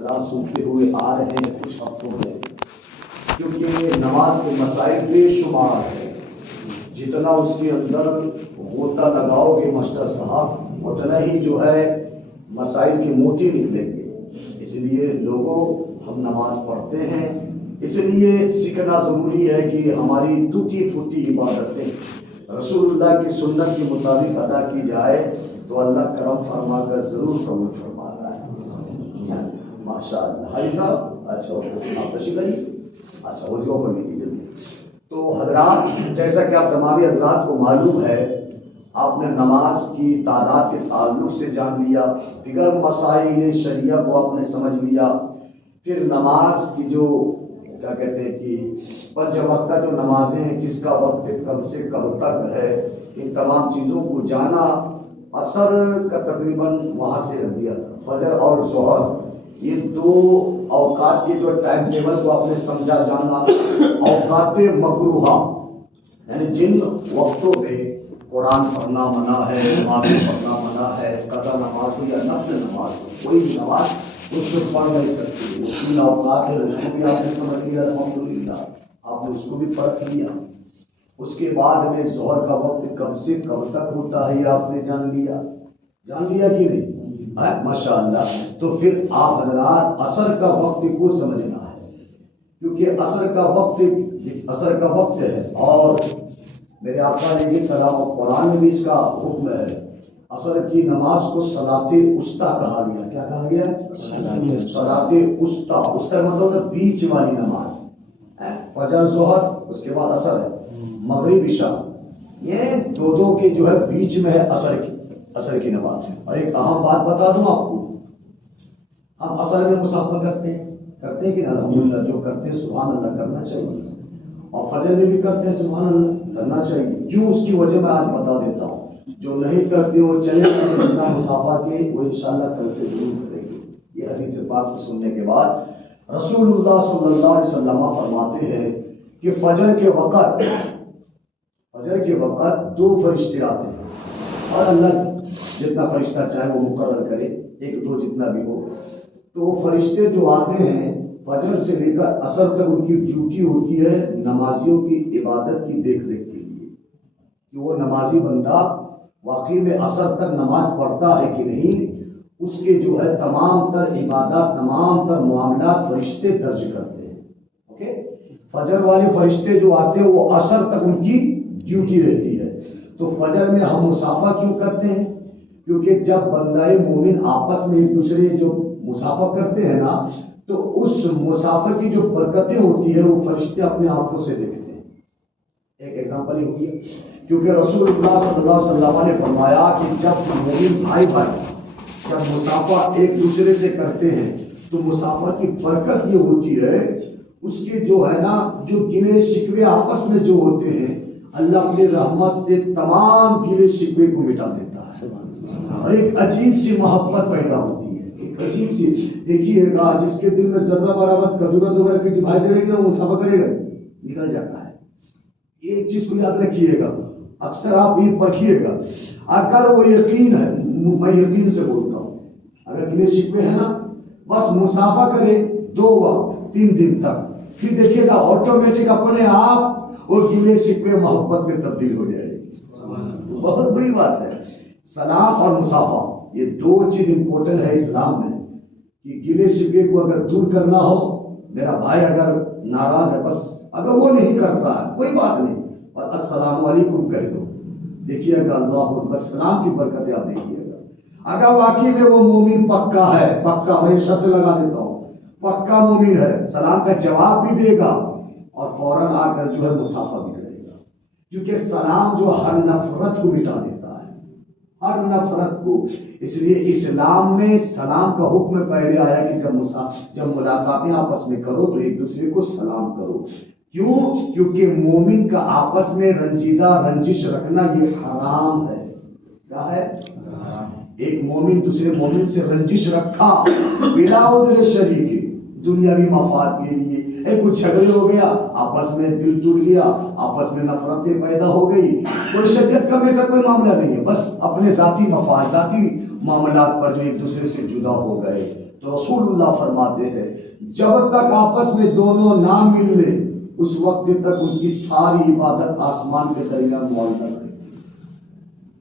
سنتے ہوئے آ رہے ہیں کچھ ہفتوں سے، کیونکہ نماز کے مسائل بے شمار ہے. جتنا اس کے اندر غوطہ لگاؤ گے ماسٹر صاحب اتنا ہی جو ہے مسائل کے موتی نکلیں گے. اس لیے لوگوں ہم نماز پڑھتے ہیں، اس لیے سیکھنا ضروری ہے کہ ہماری ٹوٹی پھوٹی عبادتیں رسول اللہ کی سنت کے مطابق ادا کی جائے تو اللہ کرم فرما کر ضرور قبول فرما رہا ہے. ماشاء اللہ. حاجی صاحب اچھا آپ تشریف لائیے. اچھا وضو پڑھ لیجیے جلدی. تو حضرات، جیسا کہ آپ تمامی حضرات کو معلوم ہے، آپ نے نماز کی تعداد کے تعلق سے جان لیا، دیگر مسائل شریعہ کو آپ نے سمجھ لیا. پھر نماز کی جو کیا کہتے ہیں کہ پنج وقتہ جو نمازیں ہیں کس کا وقت کب سے کب تک ہے، ان تمام چیزوں کو جانا. عصر کا تقریباً وہاں سے رکھ دیا تھا. فجر اور ظہر یہ دو اوقات کے جو ٹائم ٹیبل کو آپ نے سمجھا جانا. اوقات مکروہہ یعنی جن وقتوں پہ قرآن پڑھنا منع ہے، نماز پڑھنا منع ہے، قضا نماز ہو یا نفل نماز ہو، کوئی بھی نماز اس میں پڑھ نہیں سکتی. وہ تین اوقات ہے، اس کو بھی آپ نے سمجھ لیا الحمدللہ، آپ نے اس کو بھی پرکھ لیا. اس کے بعد میں ظہر کا وقت کب سے کب تک ہوتا ہے یہ آپ نے جان لیا کہ نہیں؟ ماشاء اللہ. تو پھر آپ حضرات عصر کا وقت کو سمجھنا ہے، کیونکہ عصر کا وقت ہے. اور میرے آقا علیہ السلام اور قرآن میں بھی اس کا حکم ہے. عصر کی نماز کو صلاۃ وسطیٰ کہا گیا. کیا کہا گیا؟ صلاۃ وسطیٰ. وسطیٰ مطلب ہے بیچ والی نماز. فجر ظہر اس کے بعد عصر ہے، مغرب عشاء، یہ دو کے جو ہے بیچ میں ہے عصر کی نماز. اور ایک اہم بات بتا دوں آپ کو، ہم عصر میں مسافہ کرتے ہیں کہ الحمدللہ جو کرتے ہیں سبحان اللہ کرنا چاہیے، اور فجر میں بھی کرتے ہیں سبحان اللہ کرنا چاہیے. کیوں؟ اس کی وجہ میں آج بتا دیتا ہوں. جو نہیں کرتے وہ چلے جتنا مسافہ کے وہ انشاءاللہ کل سے ضرور کریں گے. یہ حدیث پاک کو سننے کے بعد رسول اللہ صلی اللہ علیہ وسلم فرماتے ہیں کہ فجر کے وقت دو فرشتے آتے ہیں، اور اللہ جتنا فرشتہ چاہے وہ مقرر کرے، ایک دو جتنا بھی ہو. تو وہ فرشتے جو آتے ہیں فجر سے لے کر عصر تک ان کی ڈیوٹی ہوتی ہے نمازیوں کی عبادت کی دیکھ ریکھ کے لیے کہ وہ نمازی بندہ واقعی میں عصر تک نماز پڑھتا ہے کہ نہیں. اس کے جو ہے تمام تر عبادات، تمام تر معاملات فرشتے درج کرتے ہیں. اوکے. فجر والے فرشتے جو آتے ہیں وہ عصر تک ان کی ڈیوٹی رہتی ہے. تو فجر میں ہم مسافہ کیوں کرتے ہیں؟ کیونکہ جب بندہ مومن آپس میں ایک دوسرے جو مسافہ کرتے ہیں نا، تو اس مسافہ کی جو برکتیں ہوتی ہے وہ فرشتے اپنے آنکھوں سے دیکھتے ہیں. ایک ایگزامپل ہی ہوئی ہے، کیونکہ رسول اللہ صلی اللہ علیہ وسلم نے فرمایا کہ جب مومن بھائی جب مسافہ ایک دوسرے سے کرتے ہیں تو مسافہ کی برکت یہ ہوتی ہے، اس کے جو ہے نا جو گلے شکوے آپس میں جو ہوتے ہیں اللہ اپنی رحمت سے تمام گلے شکوے کو مٹا دیتا ہے، اور ایک عجیب سی محبت پیدا ہوتی ہے. ایک عجیب سی، دیکھیے گا جس کے دل میں ذرہ برابر کدورت وغیرہ کسی بھائی سے رہے گا وہ مسافہ کرے گا نکل جاتا ہے. ایک چیز کو یاد رکھیے گا، اکثر آپ یہ پرکھیے گا، اگر وہ یقین ہے، میں یقین سے بولتا ہوں، اگر گلے شکوے ہیں نا بس مسافہ کرے 2 وقت 3 دن تک، پھر دیکھیے گا آٹومیٹک اپنے آپ وہ گلے شکوے محبت میں تبدیل ہو جائے گی. بہت بڑی بات ہے. سلام اور مسافہ یہ 2 چیز امپورٹنٹ ہے اسلام میں، کہ گلے شکوے کو اگر دور کرنا ہو، میرا بھائی اگر ناراض ہے، بس اگر وہ نہیں کرتا ہے کوئی بات نہیں، اور السلام علیکم کہہ دو، دیکھیے گا اللہ اکبر، سلام کی برکتیں آپ دیکھیے گا. اگر واقعی میں وہ مومن پکا ہے، پکا میں شرط لگا دیتا ہوں، پکا مومن ہے، سلام کا جواب بھی دے گا اور فوراً آ کر جو ہے مسافہ بھی کرے گا. کیونکہ سلام جو ہر نفرت کو مٹا دیتا ہے، ہر نفرت کو. اس لیے اسلام میں سلام کا حکم پہلے آیا کہ جب ملاقاتیں آپس میں کرو تو ایک دوسرے کو سلام کرو. کیوں؟ کیونکہ مومن کا آپس میں رنجش رکھنا یہ حرام ہے. کیا ہے؟ ایک مومن دوسرے مومن سے رنجش رکھا بلا عذر شرعی، دنیاوی مفاد کے لیے، کچھ جھگڑے ہو گیا، آپس میں دل ٹوٹ گیا، آپس میں نفرتیں پیدا ہو گئی، کوئی شریعت کا بیٹا کوئی معاملہ نہیں ہے، بس اپنے ذاتی مفاد، ذاتی معاملات پر جو ایک دوسرے سے جدا ہو گئے، تو رسول اللہ فرماتے ہیں جب تک آپس میں دونوں نہ مل لے اس وقت تک ان کی ساری عبادت آسمان کے درمیان معلقہ رہے گی۔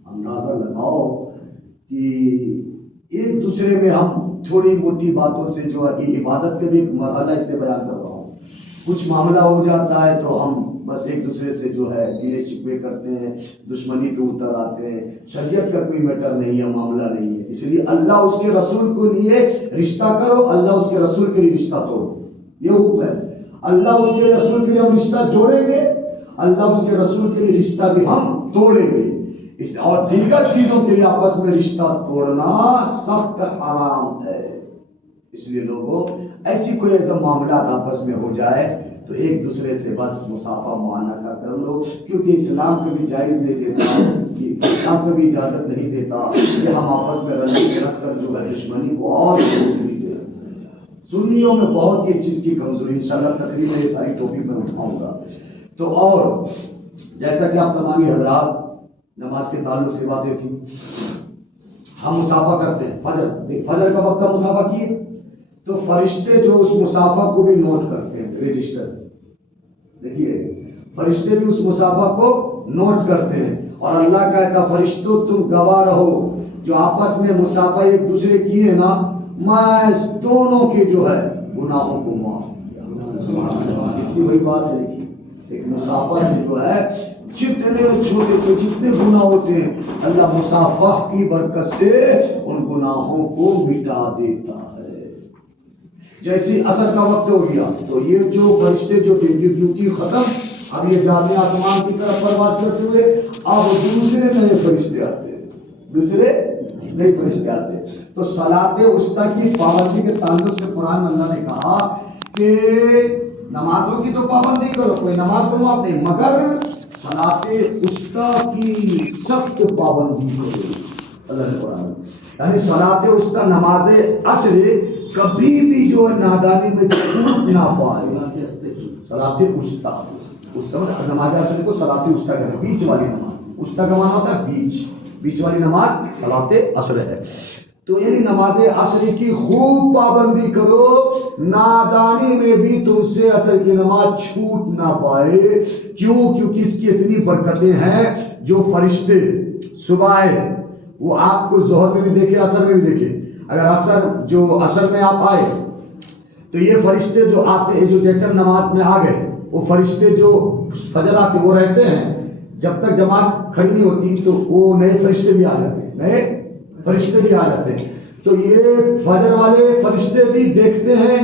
اندازہ لگاؤ کہ ایک دوسرے میں ہم تھوڑی موٹی باتوں سے جو ہے عبادت کے بھی ایک مرحلہ اس سے بیان کر رہا ہوں، کچھ معاملہ ہو جاتا ہے تو ہم بس ایک دوسرے سے جو ہے گلے شکوے کرتے ہیں، دشمنی پہ اتر آتے ہیں، شریعت کا کوئی میٹر نہیں ہے، معاملہ نہیں ہے۔ اس لیے اللہ اس کے رسول کو لیے رشتہ کرو، اللہ اس کے رسول کے لیے رشتہ توڑو، یہ حکم ہے۔ اللہ اس کے رسول کے لیے ہم رشتہ جوڑیں گے، اللہ اس کے رسول کے لیے رشتہ بھی ہم توڑیں گے۔ اور دیگر چیزوں کے لیے آپس میں رشتہ توڑنا سخت حرام ہے۔ اس لیے لوگوں ایسی کوئی ایسا معاملات آپس میں ہو جائے تو ایک دوسرے سے بس مصافحہ معانقہ کر لو، کیونکہ اسلام کبھی جائز نہیں دیتا، اسلام کبھی اجازت نہیں دیتا کہ ہم آپس میں رنجش رکھ کر جو ہے دشمنی کو اور سنیوں میں بہت ہی چیز کی کمزوری، انشاءاللہ تقریباً یہ ساری ٹاپک میں اٹھاؤں گا۔ تو اور جیسا کہ آپ تمامی حضرات نماز کے تعلق سے باتیں تھیں، ہم مصافحہ کرتے ہیں، فجر کا وقت ہم مصافحہ کیے تو فرشتے جو اس مصافحہ کو بھی نوٹ کرتے ہیں، رجسٹر، دیکھیے فرشتے بھی اس مصافحہ کو نوٹ کرتے ہیں، اور اللہ کہتا فرشتوں تم گواہ رہو جو آپس میں مصافحہ ایک دوسرے کیے نا، میں دونوں کے جو ہے گناہوں کو معاف کیا۔ اتنی بڑی بات ہے، دیکھیے ایک مصافحہ سے جو ہے جتنے چھوٹے جتنے گناہ ہوتے ہیں اللہ مصافحہ کی برکت سے ان گناہوں کو مٹا دیتا ہے۔ جیسے عصر کا وقت ہو گیا تو یہ جو فرشتے جو ڈیوٹی ختم، اب یہ جاتے آسمان کی طرف پرواز کرتے ہوئے، اب دوسرے نئے فرشتے آتے ہیں، دوسرے نئے فرشتے آتے ہیں۔ تو صلاۃ وسطیٰ کی پابندی کے تعلق سے قرآن میں اللہ نے کہا کہ نمازوں کی تو پابندی کرو، کوئی نماز کو معاف نہیں، مگر صلاۃ وسطیٰ کی سخت پابندی کرو۔ اللہ نے قرآن یعنی صلاۃ وسطیٰ نماز عصر کبھی بھی جو ہے نادانی میں چھوٹ نہ پائے۔ صلاۃ وسطیٰ نماز عصر کو صلاۃ وسطیٰ کہتے ہیں، بیچ والی نماز۔ وسطیٰ کا معنی ہوتا ہے بیچ والی نماز صلاۃ عصر ہے۔ تو یعنی نماز عصر کی خوب پابندی کرو، نادانی میں بھی تم سے عصر کی نماز چھوٹ نہ پائے۔ کیوں؟ کیونکہ اس کی اتنی برکتیں ہیں، جو فرشتے صبح آئے وہ آپ کو ظہر میں بھی دیکھے، عصر میں بھی دیکھے۔ اگر عصر میں آپ آئے تو یہ فرشتے جو آتے ہیں، جو جیسے نماز میں آ گئے، وہ فرشتے جو فجر آتے وہ رہتے ہیں جب تک جماعت کھڑی نہیں ہوتی، تو وہ نئے فرشتے بھی آ جاتے ہیں، نئے فرشتے بھی آ جاتے ہیں۔ تو یہ فجر والے فرشتے بھی دیکھتے ہیں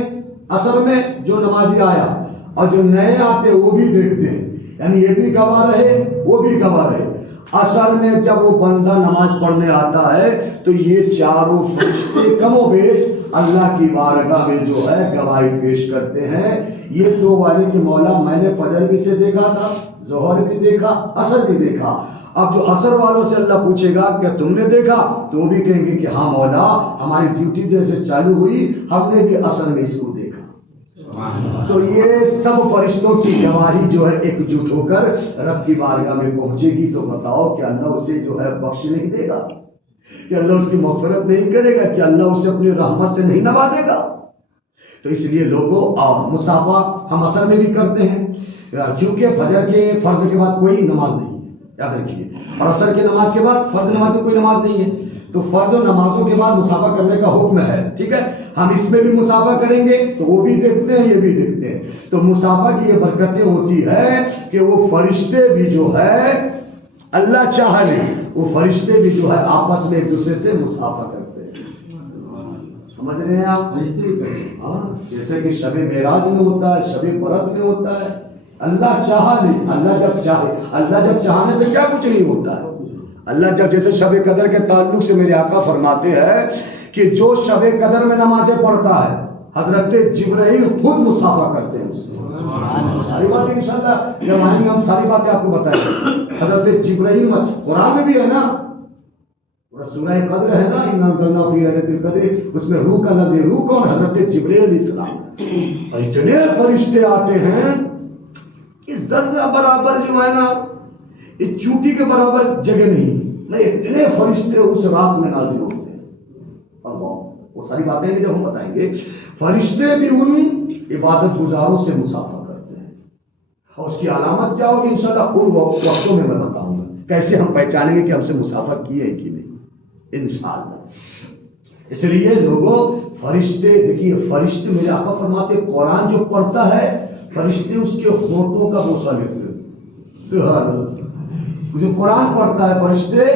عصر میں جو نمازی آیا، اور جو نئے آتے وہ بھی دیکھتے ہیں، یعنی یہ بھی گواہ رہے وہ بھی گواہ رہے۔ عصر میں جب وہ بندہ نماز پڑھنے آتا ہے تو یہ چاروں فرشتے کم و بیش اللہ کی بارگاہ میں جو ہے گواہی پیش کرتے ہیں۔ یہ دو والے کہ مولا میں نے فجر بھی سے دیکھا تھا، ظہر بھی دیکھا، عصر بھی دیکھا۔ اب جو عصر والوں سے اللہ پوچھے گا کیا تم نے دیکھا، تو وہ بھی کہیں گے کہ ہاں مولا ہماری ڈیوٹی جیسے چالو ہوئی ہم نے بھی عصر میں اس کو دیکھا۔ تو یہ سب فرشتوں کی گواہی جو ہے ایک جٹ ہو کر رب کی بارگاہ میں پہنچے گی، تو بتاؤ کہ اللہ اسے جو ہے بخش نہیں دے گا، کہ اللہ اس کی مغفرت نہیں کرے گا، کہ اللہ اسے اپنی رحمت سے نہیں نوازے گا؟ تو اس لیے لوگوں اور مصافحہ ہم عصر میں بھی کرتے ہیں، کیونکہ فجر کے فرض کے بعد کوئی نماز نہیں ہے، یاد رکھیے، اور عصر کی نماز کے بعد فرض نماز میں کوئی نماز نہیں ہے، تو فرض و نمازوں کے بعد مصافحہ کرنے کا حکم ہے، ٹھیک ہے۔ ہم اس میں بھی مصافحہ کریں گے تو وہ بھی دیکھتے ہیں، یہ بھی دیکھتے ہیں۔ تو مصافحہ کی یہ برکتیں ہوتی ہے کہ وہ فرشتے بھی جو ہے اللہ چاہ لے، وہ فرشتے بھی جو ہے آپس میں ایک دوسرے سے مصافحہ کرتے ہیں۔ سمجھ رہے ہیں آپ؟ ہاں، جیسے کہ شب معراج میں ہوتا ہے، شب برات میں ہوتا ہے، اللہ چاہ لے، اللہ جب چاہے، اللہ جب چاہنے سے کیا کچھ نہیں ہوتا ہے۔ اللہ جب جیسے شب قدر کے تعلق سے میرے آقا فرماتے ہیں کہ جو شب قدر میں نمازیں پڑھتا ہے حضرت جبرائیل خود مصافحہ کرتے ہیں اس سے۔ ساری باتیں انشاءاللہ جب آئیں گے ہم ساری باتیں آپ کو بتائیں گے۔ حضرت جبرائیل قرآن میں بھی ہے نا، سورہ قدر ہے نا، اِنَّا أَنزَلْنَاهُ فِي لَيْلَةِ الْقَدْرِ، اس میں روح کا لفظ، روح کون؟ حضرت جبرائیل علیہ السلام۔ اور اتنے فرشتے آتے ہیں کہ ذرہ برابر جو ہے نا، اس چوٹی کے برابر جگہ نہیں، اتنے فرشتے اس رات میں نازل ہوتے ہیں۔ اللہ، وہ بہت ساری باتیں ہیں جب ہم بتائیں گے. فرشتے بھی ان عبادت گزاروں سے مسافہ کرتے ہیں. اور اس کی علامت کیا ہوگی انشاءاللہ ان وقتوں میں بتاؤں گا کیسے ہم پہچانیں گے کہ ہم سے مسافہ کیے ہیں کہ نہیں انشاءاللہ. اس لیے لوگوں فرشتے دیکھیے فرشتے میرے آقا فرماتے قرآن جو پڑھتا ہے فرشتے اس کے ہونٹوں کا بوسہ لیتے ہیں. سبحان اللہ. جو قرآن پڑھتا ہے فرشتے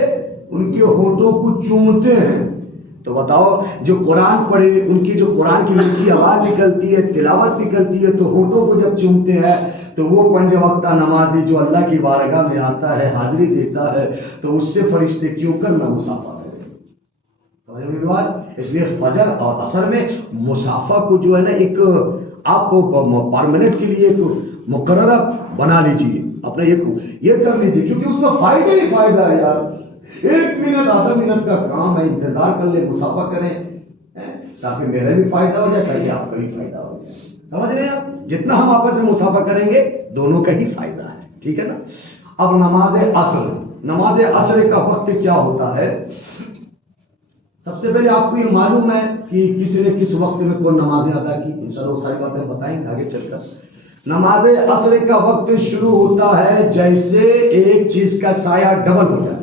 ان کے ہونٹوں کو چومتے ہیں. تو بتاؤ جو قرآن پڑھے ان کی جو قرآن کی میٹھی آواز نکلتی ہے تلاوت نکلتی ہے تو ہونٹوں کو جب چومتے ہیں تو وہ 5 وقتہ نمازی جو اللہ کی بارگاہ میں آتا ہے حاضری دیتا ہے تو اس سے فرشتے کیوں کر نہ مسافہ کریں. سمجھ میں بات. اس لیے فجر اور عصر میں مسافہ کو جو ہے نا ایک آپ پرماننٹ کے لیے ایک مقررہ بنا لیجیے اپنے یہ کر لیجیے کیونکہ اس میں فائدہ ہی فائدہ ہے یار. 1 منٹ آدھا منٹ کا کام ہے انتظار کر لیں مسافہ کریں تاکہ میرا بھی فائدہ ہو جائے تاکہ آپ کا بھی فائدہ ہو جائے. سمجھ رہے ہیں آپ. جتنا ہم آپس میں مسافہ کریں گے دونوں کا ہی فائدہ ہے. ٹھیک ہے نا. اب نماز عصر کا وقت کیا ہوتا ہے. سب سے پہلے آپ کو یہ معلوم ہے کہ کسی نے کس وقت میں کون نمازیں ادا کی. انشاءاللہ وہ ساری باتیں بتائیں گے آگے چل کر. نماز عصر کا وقت شروع ہوتا ہے جیسے ایک چیز کا سایہ ڈبل ہو جائے.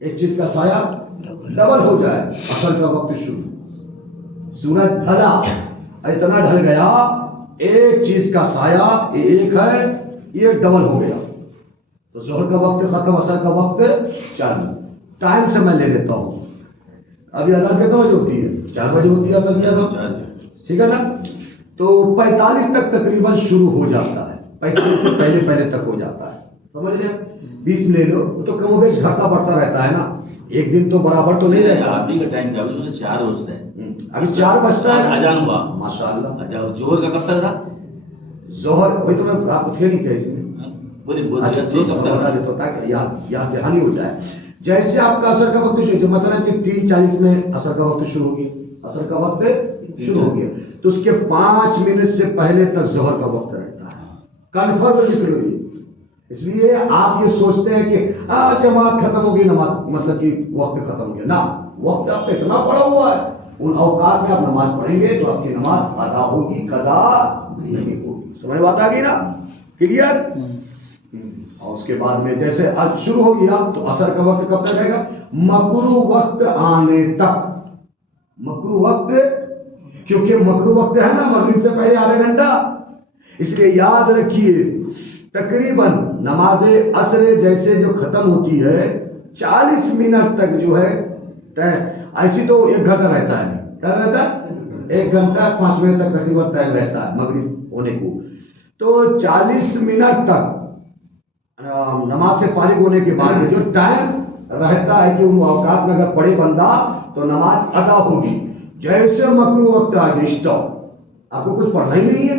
ایک چیز کا سایہ ڈبل ہو جائے عصر کا وقت شروع. سورج ڈھلا اتنا ڈھل گیا ایک چیز کا سایہ ایک ہے یہ ڈبل ہو گیا تو ظہر کا وقت ختم عصر کا وقت چالو. ٹائم سے میں لے لیتا ہوں. ابھی اذان کتنے بجے ہوتی ہے 4 بجے ہوتی ہے اصل کی اذان. ٹھیک ہے نا. تو 45 تک تقریباً شروع ہو جاتا ہے. 45 سے پہلے تک ہو جاتا ہے. سمجھ رہے ہیں. 20 لے لو تو کم و بیش گھٹتا بڑھتا رہتا ہے نا. ایک دن تو برابر تو نہیں رہتا. ابھی کا ٹائم کیا 4 بجتا ہے. ابھی 4 بجتا ہے. اذان ہوا ماشاء اللہ. اچھا ظہر کا کب تک تھا. ظہر وہی تو میں آپ کو تھے نہیں کیسے یاد دہانی ہو جائے. جیسے آپ کا عصر کا وقت شروع مثلا کہ 3:40 میں عصر کا وقت شروع ہو گیا. عصر کا وقت شروع ہو گیا تو اس کے 5 منٹ سے پہلے تک ظہر کا وقت رہتا ہے. کنفرم ذکر ہوئی. اس لیے آپ یہ سوچتے ہیں کہ جماعت ختم ہو گئی نماز مطلب کہ وقت ختم ہو گیا نا. وقت آپ کا اتنا پڑا ہوا ہے. ان اوقات میں آپ نماز پڑھیں گے تو آپ کی نماز ادا ہوگی قضا نہیں ہوگی. سمجھ بات آ گئی نا. کلیئر. اور اس کے بعد میں جیسے آج شروع ہو گیا تو عصر کا وقت کب تک رہے گا. مکروہ وقت آنے تک. مکروہ وقت کیونکہ مکروہ وقت ہے نا مغرب سے پہلے آدھا گھنٹہ. اس لیے یاد رکھیے تقریباً نماز عصر جیسے جو ختم ہوتی ہے 40 منٹ تک جو ہے ایسی تو 1 گھنٹہ رہتا ہے. کیا رہتا ہے 1 گھنٹہ 5 منٹ تک تقریباً ٹائم رہتا ہے مغرب ہونے کو. تو 40 منٹ تک نماز سے فارغ ہونے کے بعد جو ٹائم رہتا ہے کہ ان اوقات میں اگر پڑھے بندہ تو نماز ادا ہوگی. جیسے مکروہ وقت آگے اسٹاپ آپ کو کچھ پڑھنا ہی نہیں ہے.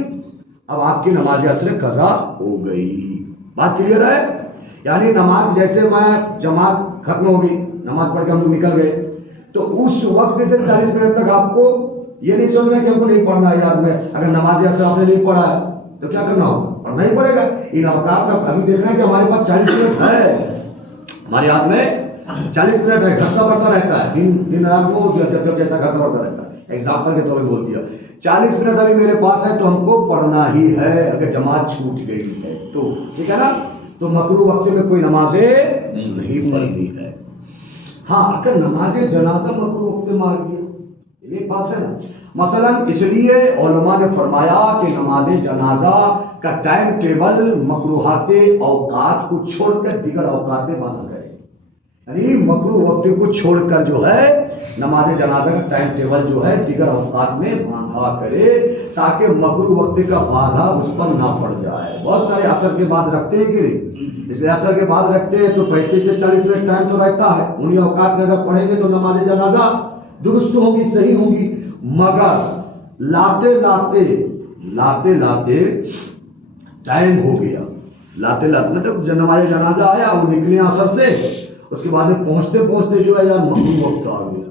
اب آپ کی نماز عصر قضا ہو گئی. بات کلیئر ہے. یعنی نماز جیسے میں جماعت ختم ہو گئی نماز پڑھ کے ہم لوگ نکل گئے تو اس وقت سے 40 منٹ تک آپ کو یہ نہیں سوچنا کہ ہم کو نہیں پڑھنا ہے. یار میں اگر نماز عصر آپ نے نہیں پڑھا ہے تو کیا کرنا ہوگا پڑھنا ہی پڑے گا. ان اوقات کا ابھی دیکھنا ہے کہ ہمارے پاس 40 منٹ ہے. ہمارے ہاتھ میں 40 منٹ ہے. گھٹتا بڑھتا رہتا ہے دن رات کو جب جیسا گھٹتا بڑھتا رہتا ہے. ایگزامپل کے طور پہ بول دیا 40 منٹ ابھی میرے پاس ہے تو ہم کو پڑھنا ہی ہے اگر جماعت چھوٹ گئی ہے تو. ٹھیک ہے نا. تو مکروہ وقت میں کوئی نمازیں نہیں پڑھنی ہے. ہاں اگر نماز جنازہ مکروہ وقت میں آ گئی یہ بات ہے نا. مثلا اس لیے علماء نے فرمایا کہ نماز جنازہ کا ٹائم ٹیبل مکروہات اوقات کو چھوڑ کر دیگر اوقات میں باندھا گیا. یعنی مکروہ وقت کو چھوڑ کر جو ہے نماز جنازہ کا ٹائم ٹیبل جو ہے دیگر اوقات میں باندھا کرے تاکہ مکروہ وقت کا بادھا اس پر نہ پڑ جائے. بہت سارے عصر کے بعد رکھتے ہیں کہ نہیں. اس لیے عصر کے بعد رکھتے ہیں تو 35 سے 40 منٹ ٹائم تو رہتا ہے. انہی اوقات میں اگر پڑھیں گے تو نماز جنازہ درست ہوگی صحیح ہوگی. مگر لاتے لاتے ٹائم ہو گیا. لاتے مطلب جب نماز جنازہ آیا وہ نکلے عصر سے اس کے بعد میں پہنچتے جو ہے یار مکروہ وقت آ گیا.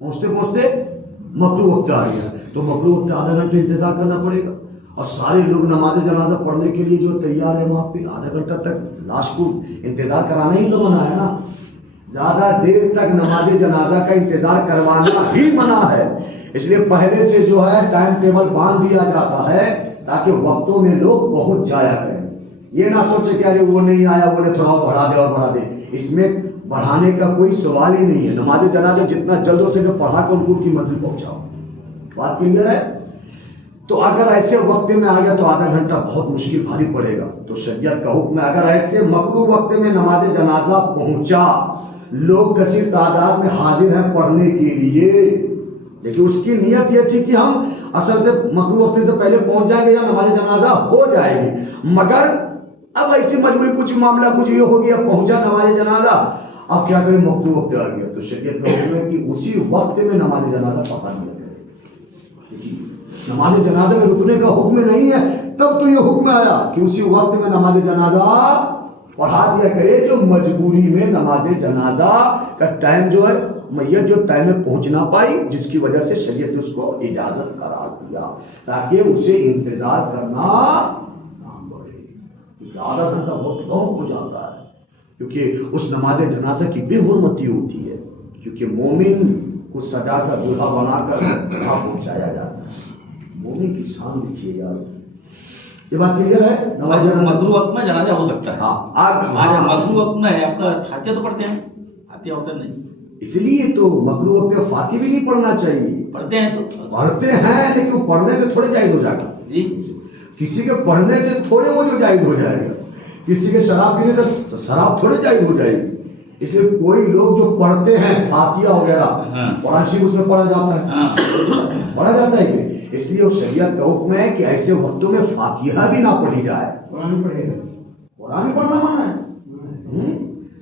پہنچتے مکروہ وقت آ گیا تو مکروہ وقت آدھا گھنٹہ انتظار کرنا پڑے گا. اور سارے لوگ نماز جنازہ پڑھنے کے لیے جو تیار ہے وہاں پہ آدھا گھنٹہ تک لاش کو انتظار کرانا ہی تو منع ہے نا. زیادہ دیر تک نماز جنازہ کا انتظار کروانا ہی منع ہے. اس لیے پہلے سے جو ہے ٹائم ٹیبل باندھ دیا جاتا ہے تاکہ وقتوں میں لوگ پہنچ جایا کریں. یہ نہ سوچے کہ ارے وہ نہیں آیا, وہ نے تھوڑا بڑھا دے اور بڑھا دے. اس میں بڑھانے کا کوئی سوال ہی نہیں ہے. نماز جنازہ جتنا جلد ہو سکے پڑھا کر ان کو کی منزل پہنچاؤ. بات کلیئر ہے؟ تو اگر ایسے وقت میں آ گیا تو آدھا گھنٹہ بہت مشکل بھاری پڑے گا. تو شریعت کا حکم ہے اگر ایسے مکروہ وقت میں نماز جنازہ پہنچا, لوگ کثیر تعداد میں حاضر ہیں پڑھنے کے لیے, لیکن اس کی نیت یہ تھی کہ ہم اصل سے مکروہ وقت سے پہلے پہنچ جائیں گے یا نماز جنازہ ہو جائے گی, مگر اب ایسی مجبوری کچھ معاملہ کچھ یہ ہو گیا, پہنچا نماز جنازہ, اب کیا کریں مکروہ وقت آ گیا. تو شریعت کا حکم ہے کہ اسی وقت میں نماز جنازہ پڑھا دیا کرے. نماز جنازہ میں رکنے کا حکم نہیں ہے, تب تو یہ حکم آیا کہ اسی وقت میں نماز جنازہ پڑھا دیا کرے. جو مجبوری میں نماز جنازہ کا ٹائم جو ہے میت جو ٹائم میں پہنچ نہ پائی, جس کی وجہ سے شریعت نے اس کو اجازت قرار دیا تاکہ اسے انتظار کرنا نہ پڑے. آدھا گھنٹہ بہت کم ہو جاتا ہے کیونکہ اس نماز جنازہ کی بے حرمتی ہوتی ہے, کیونکہ مومن کو سجا کر دولہا بنا کر وہاں پہنچایا جاتا ہے. مومن کی شان دیکھیے یار. یہ بات کلیئر ہے؟ مکروہ وقت میں جنازہ ہو سکتا ہے. ہاں مکروہ وقت میں آپ کا فاتحہ تو پڑھتے ہیں, فاتحہ ہوتا نہیں, اس لیے تو مکروہ وقت میں فاتحہ بھی نہیں پڑھنا چاہیے. پڑھتے ہیں تو پڑھتے ہیں لیکن پڑھنے سے تھوڑے جائز ہو جائے گا. جی کسی کے پڑھنے سے تھوڑے وہ جو جائز ہو جائے گا, کسی کے شراب پینے سے شراب تھوڑے جائز ہو جائے گی. اس لیے کوئی لوگ جو پڑھتے ہیں فاتحہ وغیرہ, قرآن شریف اس میں پڑھا جاتا ہے, پڑھا جاتا ہے. اس لیے وہ شریعت کا حکم ہے کہ ایسے وقتوں میں فاتحہ بھی نہ پڑھی جائے. قرآن پڑھے گا, قرآن پڑھنا منع ہے.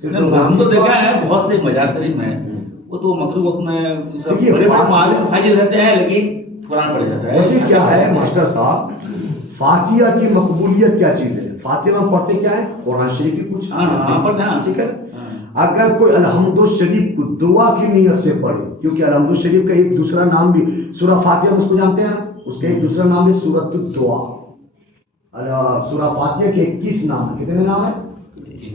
ہم تو دیکھا ہے بہت سے مجاز شریف میں وہ تو مکروہ وقت میں بڑے بڑے معلم حاضر رہتے ہیں لیکن قرآن پڑھ جاتا ہے. کیا ہے ماسٹر صاحب, فاتحہ کی مقبولیت کیا چیز ہے؟ فاتحہ میں پڑھتے کیا ہے؟ قرآن شریف کی کچھ پڑھتے ہیں. ٹھیک ہے. اگر کوئی الحمد شریف کو دعا کی نیت سے پڑھے, کیونکہ الحمد شریف کا ایک دوسرا نام بھی سورہ فاتحہ اس کو جانتے ہیں, اس کا ایک دوسرا نام بھی سورۃ الدعا. سورہ فاتحہ کے 21 نام ہیں. کتنے نام ہیں؟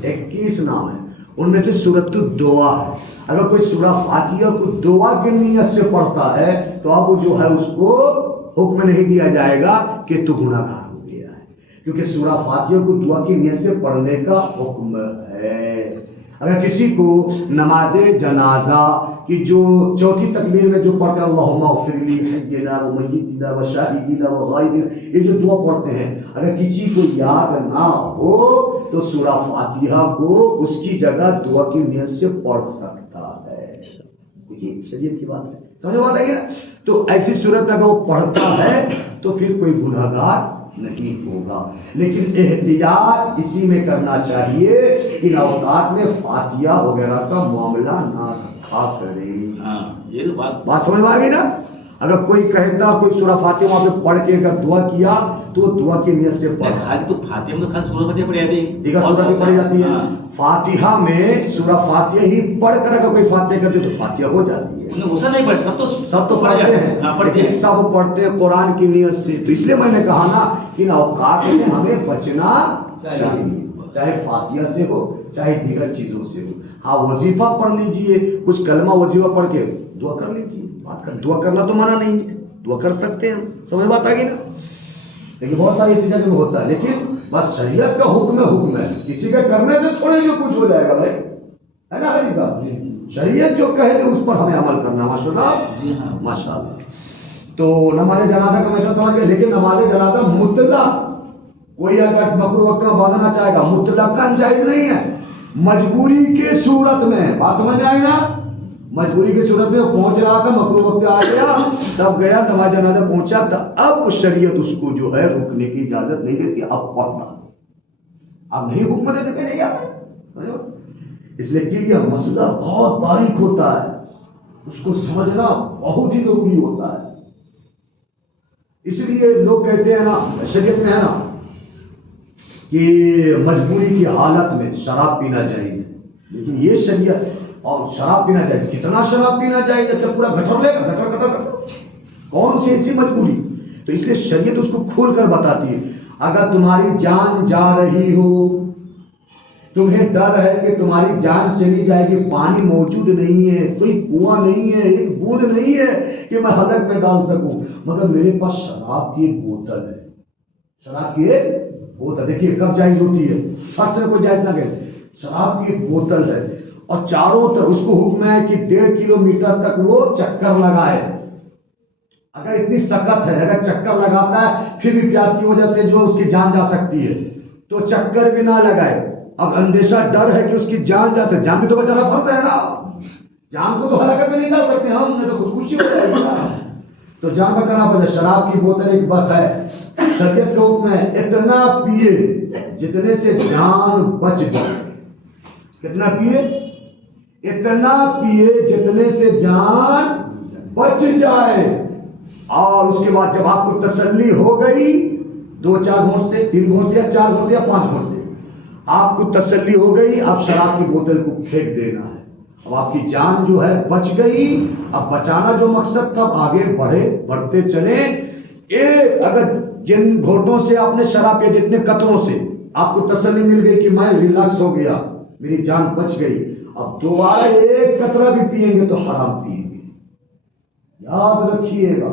21 نام ہیں. ان میں سے سورۃ الدعا ہے. اگر کوئی سورہ فاتحہ کو دعا کی نیت سے پڑھتا ہے تو اب جو ہے اس کو حکم نہیں دیا جائے گا کہ تو گناہ گار ہو گیا ہے, کیونکہ سورہ فاتحہ کو دعا کی نیت سے پڑھنے کا حکم ہے. اگر کسی کو نماز جنازہ کی جو چوتھی تکبیر میں جو پڑھتے ہیں اللہم اغفر لی حینا و میتنا و شاہدینا و غائبنا, یہ جو دعا پڑھتے ہیں, اگر کسی کو یاد نہ ہو تو سورہ فاتحہ کو اس کی جگہ دعا کی نیت سے پڑھ سکتا ہے. یہ شریعت کی بات ہے, سمجھ میں آ گیا؟ تو ایسی صورت میں اگر وہ پڑھتا ہے تو پھر کوئی گناہ گار نہیں ہوگا. لیکن احتیاط اسی میں کرنا چاہیے ان اوقات میں فاتحہ وغیرہ کا معاملہ نہ رکھا کرے. یہ تو بات سمجھ میں آ گئی نا. اگر کوئی کہتا کوئی سورہ فاتحہ وہاں پہ پڑھ کے اگر دعا کیا تو وہ دعا کی نیت سے پڑھ. آج تو فاتحہ میں خاص سورہ فاتحہ پڑھی جاتی ہے, دیگر سورہ بھی پڑھی جاتی ہے. فاتحہ میں سورہ فاتحہ ہی پڑھ کر اگر کوئی فاتحہ کرتے تو فاتحہ ہو جاتی ہے. غصہ نہیں پڑھ, سب تو پڑھتے ہیں, سب پڑھتے ہیں قرآن کی نیت سے. تو اس لیے میں نے کہا نا ان اوقات میں ہمیں بچنا چاہیے, چاہے فاتحہ سے ہو چاہے دیگر چیزوں سے ہو. ہاں وظیفہ پڑھ لیجئے, کچھ کلمہ وظیفہ پڑھ کے دعا کر لیجئے. بات کر, دعا کرنا تو منع نہیں ہے, دعا کر سکتے ہیں, سمجھ بات آ گئی نا. لیکن بہت ساری ایسی جگہ میں ہوتا ہے, لیکن بس شریعت کا حکم ہے, کسی کے کرنے سے تھوڑے جو کچھ ہو جائے گا بھائی, ہے نا بھائی صاحب. شریعت جو کہے اس پر ہمیں عمل کرنا. ماشاء اللہ, جی ہاں ماشاء اللہ. تو نماز جنازہ کا مسئلہ سمجھ گئے. لیکن نماز جنازہ مطلق کوئی اگر مکروہ وقت میں باندھنا چاہے گا مطلقاً جائز نہیں ہے. مجبوری کے صورت میں, بات سمجھ میں آئی نا, مجبوری کی صورت میں پہنچ رہا تھا, مکروہ وقت آ گیا, تب گیا نماز جنازہ پہنچا, تو اب شریعت اس کو جو ہے رکنے کی اجازت نہیں دیتی. اب پڑھنا, اب نہیں حکم دیتے کہ نہیں آپ. اس لیے کہ یہ مسئلہ بہت باریک ہوتا ہے, اس کو سمجھنا بہت ہی ضروری ہوتا ہے. اس لیے لوگ کہتے ہیں نا, شریعت میں ہے نا کہ مجبوری کی حالت میں شراب پینا چاہیے, لیکن یہ شریعت اور شراب پینا چاہیے, کتنا شراب پینا چاہیے جب پورا گٹر لے گا, گٹر کون سی ایسی مجبوری. تو اس لیے شریعت اس کو کھول کر بتاتی ہے. اگر تمہاری جان جا رہی ہو تمہیں ڈر ہے کہ تمہاری جان چلی جائے گی، پانی موجود نہیں ہے، کوئی کنواں نہیں ہے، ایک بوند نہیں ہے کہ میں حلق میں ڈال سکوں، مگر میرے پاس شراب کی ایک بوتل ہے، شراب کی ایک بوتل، دیکھیے کب جائز ہوتی ہے، فرض میں کوئی جائز نہ کرے، شراب کی ایک بوتل ہے اور چاروں طرف اس کو حکم ہے کہ 1.5 کلومیٹر تک وہ چکر لگائے، اگر اتنی سخت ہے، اگر چکر لگاتا ہے پھر بھی پیاس کی وجہ سے جو اس کی جان جا سکتی ہے تو چکر بھی نہ لگائے، اب اندیشہ ڈر ہے کہ اس کی جان جا سکے، جان بھی تو بچانا فرض ہے نا، جان کو تو ہلاکت میں نہیں ڈال سکتے ہم، نے تو خودکشی ہو جائے گی نا، تو جان بچانا پڑے، شراب کی بوتل ایک بس ہے، شریعت کا حکم ہے اتنا پیے جتنے سے جان بچ جائے، کتنا پیے؟ اتنا پیے جتنے سے جان بچ جائے، اور اس کے بعد جب آپ کو تسلی ہو گئی 2-4 گھونٹ سے، 3 گھونٹ سے یا 4 گھونٹ سے یا 5 گھونٹ سے آپ کو تسلی ہو گئی، اب شراب کی بوتل کو پھینک دینا ہے، اب آپ کی جان جو ہے بچ گئی، اب بچانا جو مقصد تھا آگے بڑھتے چلیں، ایک اگر جن گھونٹوں سے آپ نے شراب پیا، جتنے قطروں سے آپ کو تسلی مل گئی کہ میں ریلیکس ہو گیا، میری جان بچ گئی، اب دوبارہ ایک قطرہ بھی پیئیں گے تو حرام پیئیں گے، یاد رکھیے گا،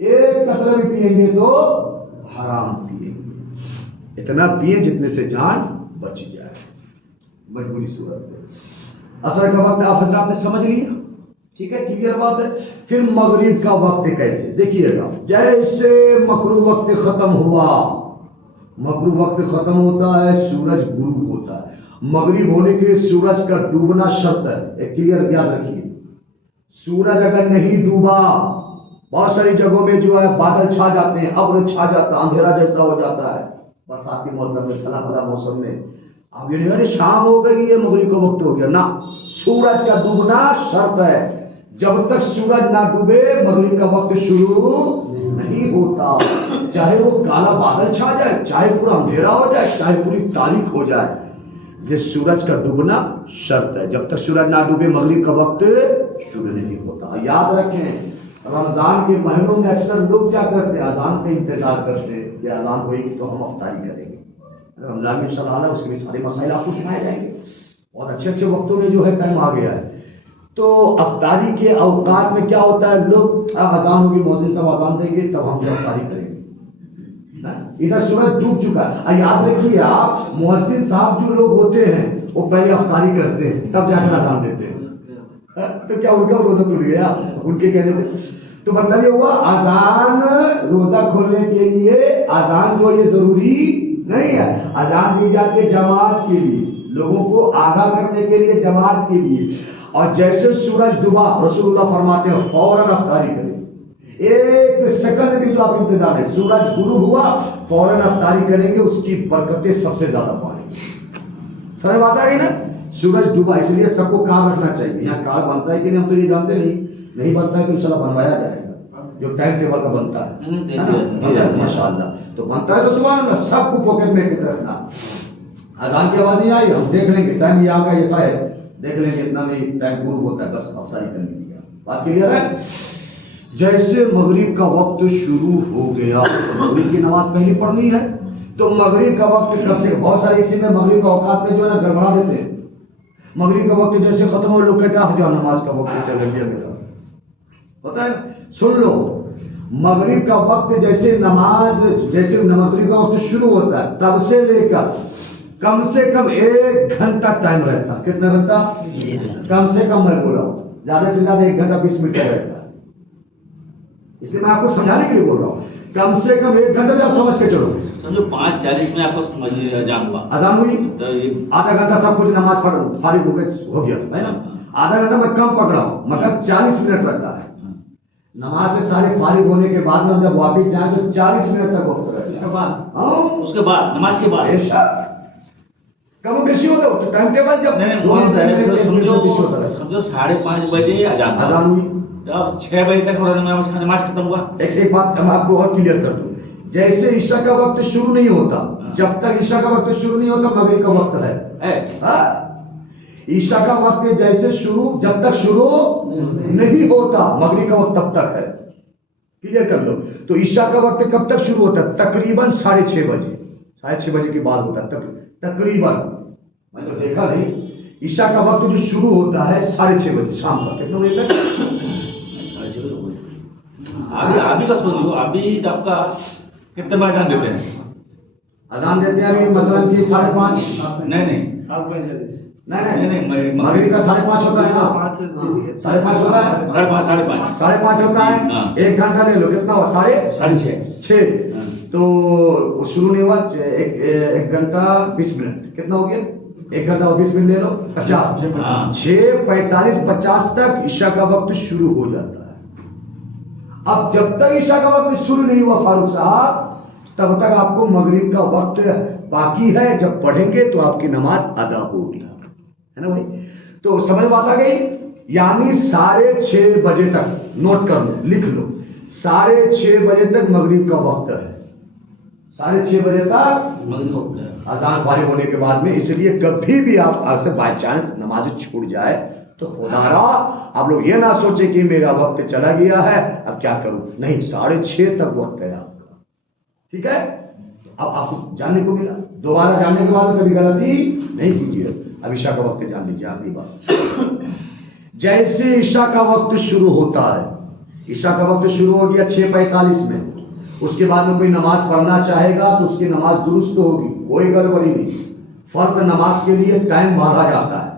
ایک قطرہ بھی پیئیں گے تو حرام پیئیں گے، اتنا پیئیں جتنے سے جان بچ جائے، مجبوری صورت ہے، اثر کا وقت آپ حضرات نے سمجھ لیا، ٹھیک ہے، کلیئر بات ہے۔ پھر مغرب کا وقت کیسے، دیکھیے گا، جیسے مکروہ وقت ختم ہوا، مکروہ وقت ختم ہوتا ہے سورج غروب ہوتا ہے، مغرب ہونے کے لیے سورج کا ڈوبنا شرط ہے، ایک کلیئر یاد رکھیے، سورج اگر نہیں ڈوبا، بہت ساری جگہوں میں جو ہے بادل چھا جاتے ہیں، ابر چھا جاتا ہے، اندھیرا جیسا ہو جاتا ہے برسات کے موسم میں، سنا بھلا موسم میں، اب یہ نہیں شام ہو گئی ہے مغرب کا وقت ہو گیا، نہ، سورج کا ڈوبنا شرط ہے، جب تک سورج نہ ڈوبے مغرب کا وقت شروع نہیں ہوتا، چاہے وہ کالا بادل چھا جائے، چاہے پورا اندھیرا ہو جائے، چاہے پوری تاریخ ہو جائے، یہ سورج کا ڈوبنا شرط ہے، جب تک سورج نہ ڈوبے مغرب کا وقت شروع نہیں ہوتا۔ یاد رکھیں رمضان کے مہینوں میں اکثر لوگ کیا کرتے ہیں، اذان کا انتظار کرتے ہیں کہ اذان ہوئی تو ہم افطاری کریں گے، رمضان میں انشاءاللہ اس کے بھی سارے مسائل آپ کو سنائے جائیں گے، اور اچھے اچھے وقتوں میں جو ہے ٹائم آ گیا ہے، تو افطاری کے اوقات میں کیا ہوتا ہے، لوگ اذان ہوگی مؤذن صاحب اذان دیں گے تب ہم سے افطاری کریں گے، ادھر سورج ڈوب چکا ہے، یاد رکھیے آپ مؤذن صاحب جو لوگ ہوتے ہیں وہ پہلے افطاری کرتے ہیں تب جا کر اذان دیتے ہیں، تو کیا ان کا روزہ ٹوٹ گیا ان کے کہنے سے؟ تو مطلب یہ ہوا اذان روزہ کھولنے کے لیے اذان جو یہ ضروری نہیں ہے، اذان دی جاتی ہے جماعت کے لیے، لوگوں کو آگاہ کرنے کے لیے، جماعت کے لیے، اور جیسے سورج ڈوبا رسول اللہ فرماتے ہیں فوراً افطاری کریں، ایک سیکنڈ بھی جو آپ انتظار ہے، سورج غروب ہوا فوراً افطاری کریں گے، اس کی برکتیں سب سے زیادہ پائیں گے، سمجھ بات آ گئی نا، سورج ڈوبا، اس لیے سب کو کام رکھنا چاہیے، یہاں کارڈ بنتا ہے کہ نہیں ہم تو یہ جانتے نہیں بنتا ہے تو انشاءاللہ بنوایا جائے گا، جو ٹائم ٹیبل کا بنتا ہے ماشاءاللہ، تو بنتا ہے تو سبحان اللہ، سب کو پاکٹ میں رکھنا، اذان کی آواز نہیں آئی ہم دیکھ لیں گے ٹائم یہاں کا ایسا ہے، دیکھ لیں گے اتنا نہیں ٹائم غروب ہوتا ہے، بس افطاری کرنے کی بات کلیئر ہے۔ جیسے مغرب کا وقت شروع ہو گیا، مغرب کی نماز پہلی پڑھنی ہے، تو مغرب کا وقت کب سے، بہت سارے اسی میں مغرب کا اوقات میں جو ہے نا گڑبڑا دیتے ہیں، مغرب کا وقت جیسے ختم ہو لوگ کہتے ہیں نماز کا وقت چل گیا میرا، پتہ ہے، سن لو، مغرب کا وقت جیسے مغرب کا وقت شروع ہوتا ہے تب سے لے کر کم سے کم 1 گھنٹہ ٹائم رہتا، کتنا رہتا؟ کم سے کم، میں بولا ہوں زیادہ سے زیادہ 1 گھنٹہ 20 منٹ رہتا ہے، اس لیے میں آپ کو سمجھانے کے لیے بول رہا ہوں، کم سے کم 1 گھنٹہ بھی آپ سمجھ کے چلو، سمجھو 5:40 میں آپ کو اذان ہوا، اذان ہوئی، آدھا گھنٹہ سب کچھ نماز پڑھ فارغ ہو گیا ہے نا، آدھا گھنٹہ میں کم پکڑا ہوں مگر 40 منٹ رہتا ہے، نماز سے سارے فارغ ہونے کے بعد میں جب واپس جائیں تو 40 منٹ تک وقت رہتا ہے، اس کے بعد نماز کے بعد کم بیشی ہوتا ہے، ٹائم ٹیبل جب سمجھو 5:30 بجے اذان ہوئی، اب 6 بجے تک نماز ختم ہوا، ایک بات میں آپ کو اور کلیئر کر دوں، جیسے عشاء کا وقت شروع نہیں ہوتا، جب تک عشاء کا وقت شروع نہیں ہوتا مغرب کا وقت ہے، عشاء کا وقت جیسے جب تک شروع نہیں ہوتا مغرب کا وقت تب تک ہے، کلیئر کر لو، تو عشاء کا وقت کب تک شروع ہوتا ہے؟ تقریباً 6:30 بجے، 6:30 بجے کے بعد ہوتا ہے تقریباً، میں تو دیکھا نہیں. عشاء کا وقت جو شروع ہوتا ہے 6:30 بجے شام کا. کتنے بجے تک؟ ابھی کا سن لو. ابھی آپ کا کتنے بجے اذان دیتے ہیں؟ اذان دیتے ہیں ابھی مثلاً کہ 5:30. نہیں مغرب کا 5:30 ہوتا ہے نا. 5:30 ہوتا ہے. 5:30 ہوتا ہے. 1 گھنٹہ لے لو. کتنا ہوا؟ 6:30. تو شروع نہیں ہوا. 1 گھنٹہ 20 منٹ. کتنا ہو گیا؟ 1 گھنٹہ اور 20 منٹ لے لو. 50. 6:45 تک عشاء کا وقت شروع ہو جاتا ہے. اب جب تک عشاء کا وقت شروع نہیں ہوا فاروق صاحب, تب تک آپ کو مغرب کا وقت باقی ہے. جب پڑھیں گے تو آپ کی نماز ادا ہوگی, ہے نا بھائی. تو سمجھ بات آ گئی. یعنی 6:30 بجے تک, نوٹ کر لو, لکھ لو, 6:30 بجے تک مغرب کا وقت ہے. 6:30 بجے تک اذان فارغ ہونے کے بعد میں. اس لیے کبھی بھی آپ سے بائی چانس نماز چھوٹ جائے تو خدا را آپ لوگ یہ نہ سوچیں کہ میرا وقت چلا گیا ہے اب کیا کروں. نہیں, 6:30 تک وقت ہے آپ کا. ٹھیک ہے. اب آپ کو جاننے کو ملا. دوبارہ جاننے کے بعد کبھی غلطی نہیں کیجیے. اب عشاء کا وقت جان لیجیے. آخری بات, جیسے عشاء کا وقت شروع ہوتا ہے, عشاء کا وقت شروع ہو گیا 6:45 میں. اس کے بعد میں کوئی نماز پڑھنا چاہے گا تو اس کی نماز درست ہوگی, کوئی گڑبڑی نہیں. فرض نماز کے لیے ٹائم باندھا جاتا ہے.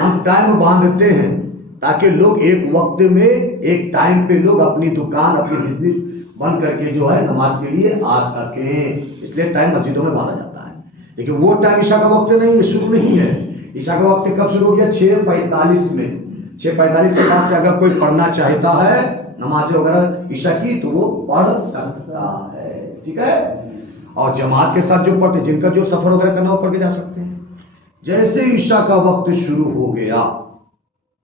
ہم ٹائم باندھتے ہیں تاکہ لوگ ایک وقت میں ایک ٹائم پہ لوگ اپنی دکان اپنی بزنس بند کر کے جو ہے نماز کے لیے آ سکیں. اس لیے ٹائم مسجدوں میں باندھا جاتا ہے. لیکن وہ ٹائم عشاء کا وقت نہیں, شروع نہیں ہے. عشاء کا وقت کب شروع ہو گیا؟ 6:45 میں. 6:45 کے بعد سے اگر کوئی پڑھنا چاہتا ہے نماز وغیرہ عشاء کی تو وہ پڑھ سکتا ہے. ٹھیک ہے. اور جماعت کے ساتھ جو پڑھتے, جن کا جو سفر وغیرہ کرنا وہ پڑھ کے جا سکتے ہیں. جیسے عشاء کا وقت شروع ہو گیا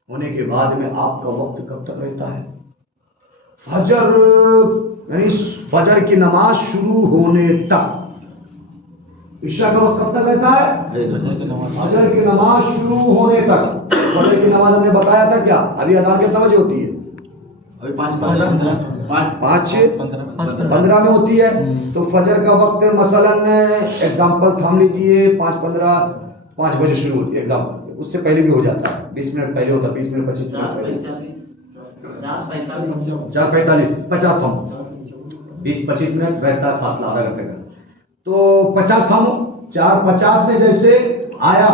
ہونے کے بعد میں آپ کا وقت کب تک رہتا ہے؟ فجر, یعنی فجر کی نماز شروع ہونے تک. عشاء کا وقت کب تک رہتا ہے؟ فجر کی نماز شروع ہونے تک. فجر کی نماز ہم نے بتایا تھا کیا. ابھی اذان کتنا بجے ہوتی ہے؟ ابھی 5:15 میں ہوتی ہے. تو فجر کا وقت مثلاً ایگزامپل تھام لیجئے 5:15, 5 بجے شروع ہوتی ہے ایگزامپل. اس سے پہلے بھی ہو جاتا ہے, 20 منٹ پہلے ہوتا ہے, 20 منٹ 25 منٹ پہلے. 4:45 50 تھامو, 20-25 منٹ بیٹھتا ہے فاصلہ آدھا گھنٹے کا. تو 50 تھامو. 4:50 میں جیسے آیا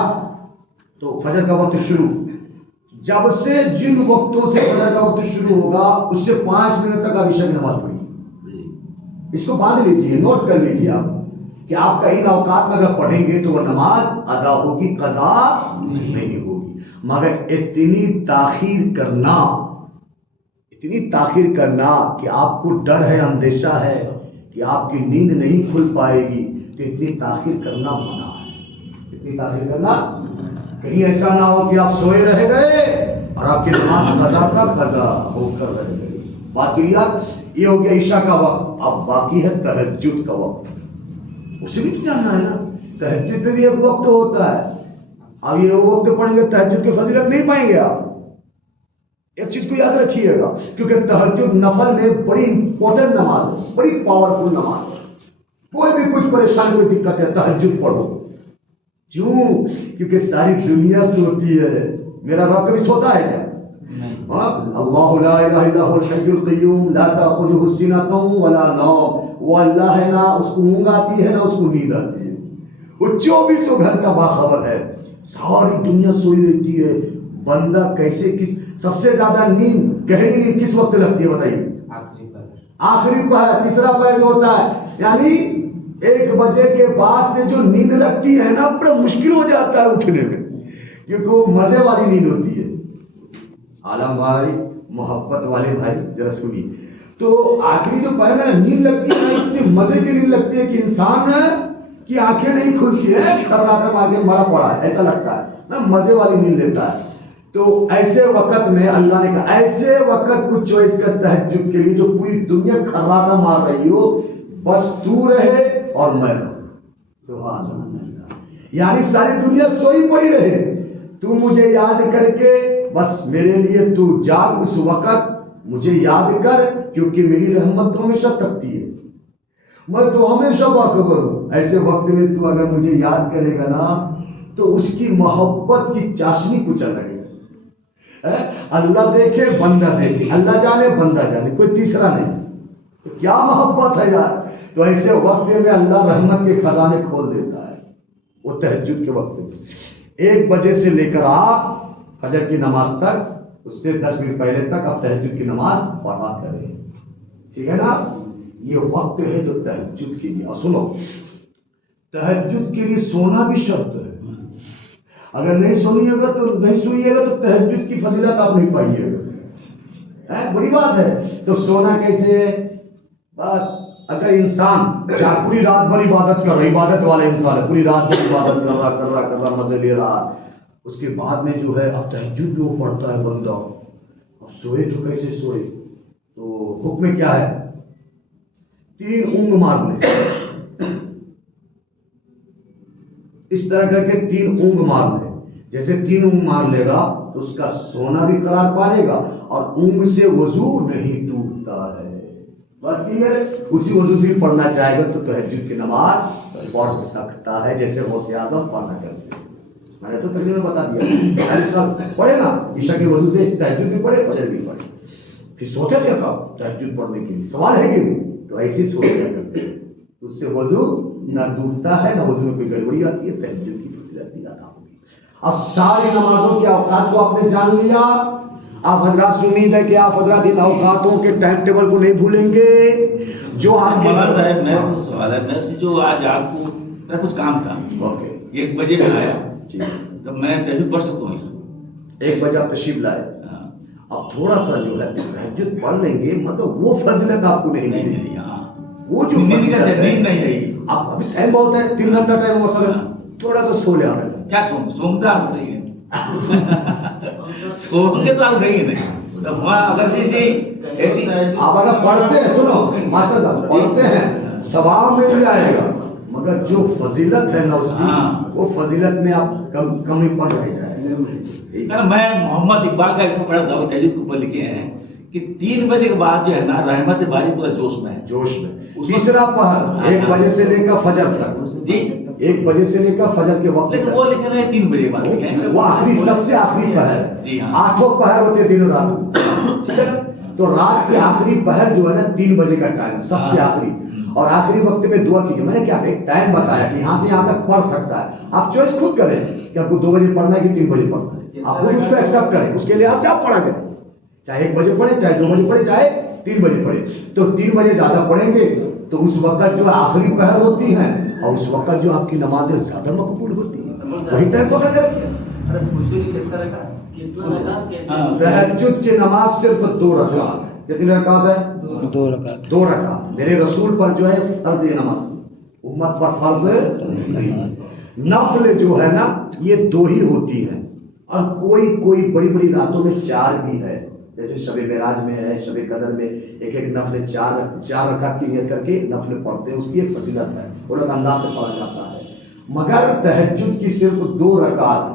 تو فجر کا وقت شروع. جب سے جن وقتوں سے فجر کا وقت شروع ہوگا اس سے 5 منٹ تک آپ عشاء کی نماز پڑھیں. اس کو باندھ لیجیے, نوٹ کر لیجیے آپ کہ آپ کا ان اوقات میں اگر پڑھیں گے تو وہ نماز ادا ہوگی, قضا نہیں ہوگی. مگر اتنی تاخیر کرنا کہ آپ کو ڈر ہے, اندیشہ ہے کہ آپ کی نیند نہیں کھل پائے گی, تو اتنی تاخیر کرنا منع ہے. اتنی تاخیر کرنا, کہیں ایسا نہ ہو کہ آپ سوئے رہ گئے اور آپ کی نماز قضا کا قضا ہو کر رہ گئی. بات کلیئر. یہ ہو گیا عشاء کا وقت. اب باقی ہے تہجد کا وقت. اسے بھی تو جاننا ہے نا, تہجد پہ بھی ایک وقت ہوتا ہے. اب یہ وقت پڑھیں گے تہجد کی فضیلت نہیں پائیں گے آپ. ایک چیز کو یاد رکھیے گا, کیونکہ تہجد نفل میں بڑی امپورٹنٹ نماز ہے, بڑی پاورفل نماز ہے. کوئی بھی کچھ پریشانی کوئی دقت ہے تہجد پڑھو. کیوں؟ کیونکہ ساری دنیا سوتی ہے. میرا رب کبھی سوتا ہے کیا؟ اللہ لا الہ الا هو الحی القیوم لا تأخذه سنۃ ولا نوم. وہ اللہ ہے, نہ اس کو اونگ آتی ہے نہ اس کو نیند آتی ہے. وہ 24 گھنٹہ باخبر ہے. ساری دنیا سوئی رہتی ہے. بندہ کیسے, کس سب سے زیادہ نیند گہری نیند کس وقت لگتی ہے بتائیے؟ آخری پہر, تیسرا پہر جو ہوتا ہے. یعنی 1 بجے کے بعد سے جو نیند لگتی ہے نا, بڑا مشکل ہو جاتا ہے اٹھنے میں, کیونکہ وہ مزے والی نیند ہوتی ہے. عالم بھائی, محبت والے بھائی, ذرا سنیے. تو آخری جو پہر ہے نیند لگتی ہے, اتنی مزے کی نیند لگتی ہے کہ انسان کی آنکھیں نہیں کھلتی ہے, کھرا کر آگے مرا پڑا ہے ایسا لگتا ہے نا, مزے والی نیند لیتا ہے. تو ایسے وقت میں اللہ نے کہا ایسے وقت کچھ چوائس کر تہجد کے لیے جو پوری دنیا کھراٹا مار رہی ہو, بس تو رہے اور میں رہوں. سبحان اللہ. یعنی ساری دنیا سوئی پڑی رہے, تو مجھے یاد کر کے بس میرے لیے تو جاگ. اس وقت مجھے یاد کر, کیونکہ میری رحمت تو ہمیشہ تکتی ہے, میں تو ہمیشہ باخبر ہوں. ایسے وقت میں تو اگر مجھے یاد کرے گا نا تو اس کی محبت کی چاشنی کچھ الگ ہے. اللہ دیکھے بندہ دیکھے، اللہ جانے بندہ جانے، کوئی تیسرا نہیں. تو کیا محبت ہے یار. تو ایسے وقت میں اللہ رحمت کے خزانے کھول دیتا ہے. وہ تہجد کے وقت میں 1 بجے سے لے کر آپ فجر کی نماز تک، اس سے 10 منٹ پہلے تک آپ تہجد کی نماز پڑھا کریں. ٹھیک ہے نا. یہ وقت ہے جو تہجد کے لیے. اور سنو، تہجد کے لیے سونا بھی شرط ہے. اگر نہیں سنیے گا تو تہجد کی فضیلت آپ نہیں پائیے گا. بڑی بات ہے. تو سونا کیسے ہے؟ بس اگر انسان پوری رات بھر عبادت کر رہا، عبادت والا انسان ہے، پوری رات بھر عبادت کر رہا مزے لے رہا، اس کے بعد میں جو ہے اب تہجد بھی وہ پڑھتا ہے بندہ، اب سوئے تو کیسے سوئے؟ تو حکم کیا ہے؟ 3 اونگ مار لے. اس طرح کر کے 3 اونگ مار لے. جیسے 3 اونگ مار لے گا تو اس کا سونا بھی قرار پائے گا اور اونگ سے وضو نہیں ٹوٹتا ہے. بات کلیئر ہے. اسی وضو سے پڑھنا چاہے گا تو تہجد کی نماز پڑھ سکتا ہے، جیسے غوث اعظم پڑھنا کرتے ہیں. میں نے تو تقریباً بتا دیا. ہر سال پڑھے نا عشاء کے وضو سے تہجد بھی پڑھے، فجر بھی پڑھے. پھر سوچا کیا تھا تہجد پڑھنے کے لیے؟ سوال ہے کہ نہیں؟ تو ایسی سوچ کیا کرتے ہیں. اس سے وضو نہ ڈوبتا ہے، نہ وضو میں کوئی گڑبڑی آتی ہے. تہجد کی فضیلت بھی زیادہ ہوگی. اب ساری نمازوں کے اوقات کو آپ نے جان لیا. آپ حضرات سے امید ہے کہ آپ حضرات ان اوقاتوں کے ٹائم ٹیبل کو نہیں بھولیں گے. جو آپ مولانا صاحب میرا کچھ سوال ہے. میں جو آج آپ کو میرا کچھ کام تھا، 1 بجے میں آیا تو میں تہجد پڑھ سکتا ہوں. 1 بجے آپ تشریف لائے. اب تھوڑا سا جو ہے تہجد پڑھ لیں گے، مطلب وہ فضیلت آپ کو نہیں ملے گی. وہ جو نیند نہیں رہی. اب ابھی ٹائم بہت ہے، 3 گھنٹہ ٹائم مثلا تھوڑا سا سو لے. کیا سونگتا آپ نہیں ہے؟ سو کے تو آپ رہی نہیں. اگر ایسی آپ اگر پڑھتے ہیں، سنو ماسٹر صاحب، پڑھتے ہیں ثواب مل جائے گا، مگر جو فضیلت ہے نا اس کی، وہ فضیلت میں آپ کمی پڑ رہی جائے. میں محمد اقبال کا اس کو پڑھا تھا، تہجد کے اوپر لکھے ہیں کہ 3 بجے کے بعد جو ہے نا رحمت باری پورا جوش میں ہے. جوش میں. تیسرا پہر 1 بجے سے لے کر فجر تک. جی 1 بجے سے لے کر فجر کے وقت لیکن وہ لکھ رہے ہیں 3 بجے کے بعد. وہ آخری سب سے آخری پہر. جی ہاں. 8 پہر ہوتے دن رات. ٹھیک ہے. تو رات کے آخری پہر جو ہے نا 3 بجے کا ٹائم سب سے آخری. اور آخری وقت میں دعا کیجیے. میں نے کیا ایک ٹائم بتایا کہ یہاں سے یہاں تک پڑھ سکتا ہے. آپ چوائس خود کریں کہ آپ کو 2 بجے پڑھنا ہے کہ 3 بجے پڑھنا ہے. آپ خود اس کو ایکسپٹ کریں. اس کے لحاظ سے آپ پڑھا کریں. چاہے 1 بجے پڑھیں، چاہے 2 بجے پڑھیں، چاہے 3 بجے پڑھیں. تو 3 بجے زیادہ پڑھیں گے تو اس وقت جو آخری پہر ہوتی ہیں اور اس وقت جو آپ کی نمازیں زیادہ مقبول ہوتی ہیں، وہی ٹائم پکڑ کر تہجد کی نماز صرف 2 رکعت ہے. کتنی رکعت ہے؟ 2 رکعت. 2 رکعت. میرے رسول پر جو ہے فرض نماز، امت پر فرض نہیں. نفل جو ہے نا یہ 2 ہی ہوتی ہیں، اور کوئی بڑی بڑی راتوں میں 4 بھی ہے. جیسے شب معراج میں ہے، شب قدر میں ایک نفل 4 رکعت کی نیت کر کے نفل پڑھتے ہیں. اس کی ایک فضیلت ہے، وہ لوگ اللہ سے پڑھا جاتا ہے. مگر تہجد کی صرف 2 رکعت.